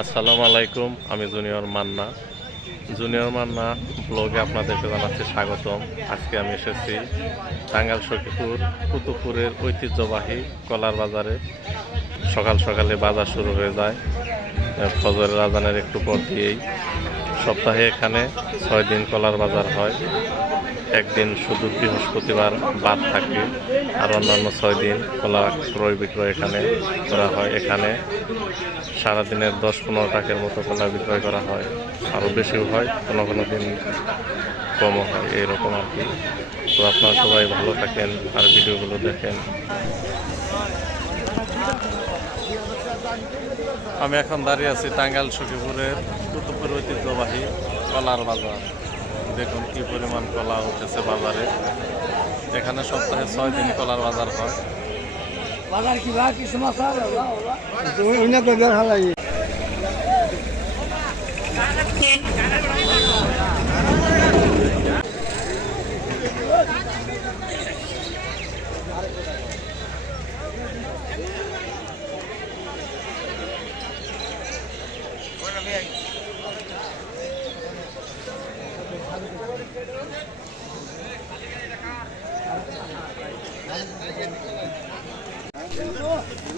আসসালামু আলাইকুম, আমি জুনিয়র মান্না। জুনিয়র মান্না ব্লগে আপনাদেরকে জানাচ্ছি স্বাগতম। আজকে আমি এসেছি টাঙ্গাল সখীপুর কুতুপুরের ঐতিহ্যবাহী কলার বাজারে। সকাল সকালে বাজার শুরু হয়ে যায় ফজরের আজানের একটু পর দিয়েই। সপ্তাহে এখানে ছয় দিন কলার বাজার হয়। একদিন শুধু বৃহস্পতিবার বাদ থাকে, আর অন্যান্য ছয় দিন কলা ক্রয় বিক্রয় এখানে করা হয়। এখানে সারাদিনের দশ পনেরো টাকার মতো কলা বিক্রয় করা হয়। আরও বেশিও হয়, কোনো কোনো দিন কমও হয় এরকম আর কি। তো আপনারা সবাই ভালো থাকেন, আর ভিডিওগুলো দেখেন। আমি এখন দাঁড়িয়ে আছি টাঙ্গাইল সখীপুরের কুতুবপুর ঐতিহ্যবাহী কলার বাজার। দেখুন কি পরিমাণ কলা উঠেছে বাজারে। এখানে সপ্তাহে ছয় দিন কলার বাজার হয়। বাজার কি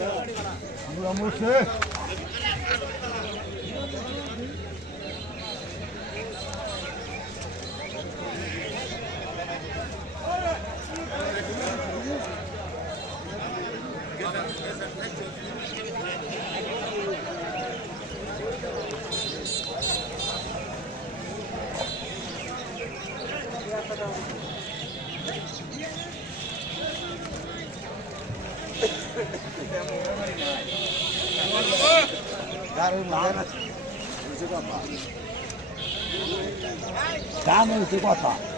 Tá, não sei botar.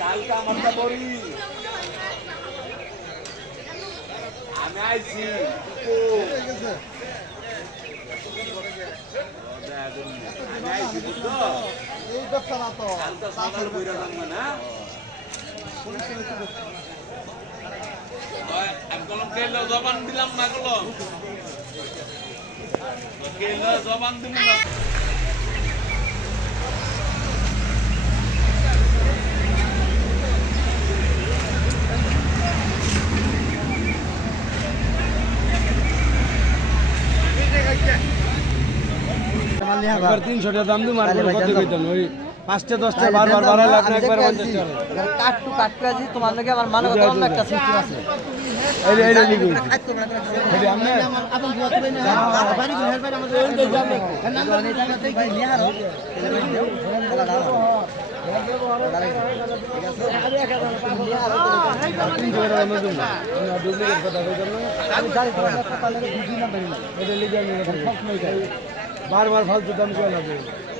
কালকে আমারটা বলি আমি আইছি কালকে সকাল বইরা যাব না জবান দিলাম না কলম কেলে জবান দিলাম না। তিনশো টাকা দাম কোনো কইতাম ওই পাঁচটা দশটা বারবার বাড়াইলে আপনি একবার কাটটু আছি তোমার লগে আমার মানে কথা অন্য একটা সিস্টেম আছে লিখে বারবার ফালতু দাম কেউ না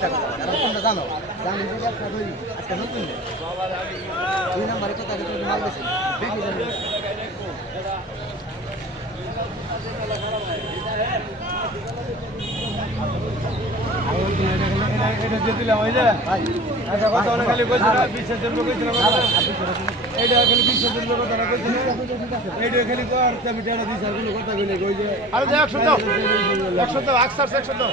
কারণ তোমরা জানো জানি আজকে নতুন। দুই নাম্বারে কথা তুমি মাল বেশি জানি আচ্ছা খালি তো আর আমি টাকা দিছি আর কোনো কথা কই নাই কই যে আরে একশো দাও। একশো দাও।